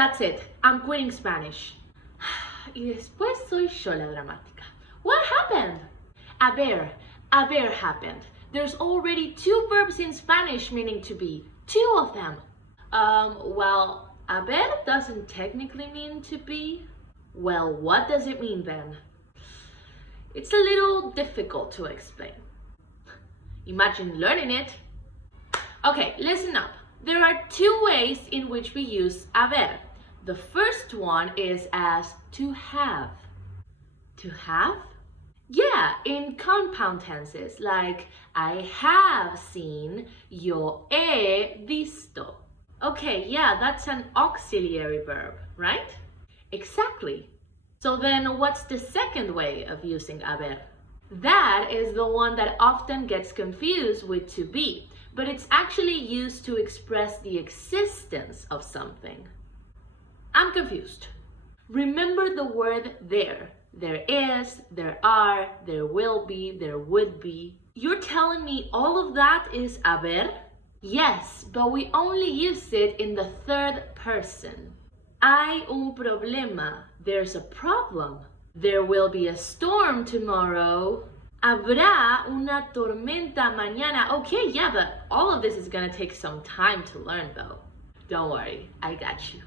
That's it. I'm quitting Spanish. Y después soy yo la dramática. What happened? Haber happened. There's already 2 verbs in Spanish meaning to be. 2 of them. Well, haber doesn't technically mean to be. Well, what does it mean then? It's a little difficult to explain. Imagine learning it. Okay, listen up. There are 2 ways in which we use haber. The first one is as to have. To have? Yeah, in compound tenses, like I have seen, yo he visto. Okay, yeah, that's an auxiliary verb, right? Exactly. So then what's the second way of using haber? That is the one that often gets confused with to be, but it's actually used to express the existence of something. I'm confused. Remember the word there. There is, there are, there will be, there would be. You're telling me all of that is haber? Yes, but we only use it in the 3rd person. Hay un problema. There's a problem. There will be a storm tomorrow. Habrá una tormenta mañana. Okay, yeah, but all of this is gonna take some time to learn though. Don't worry, I got you.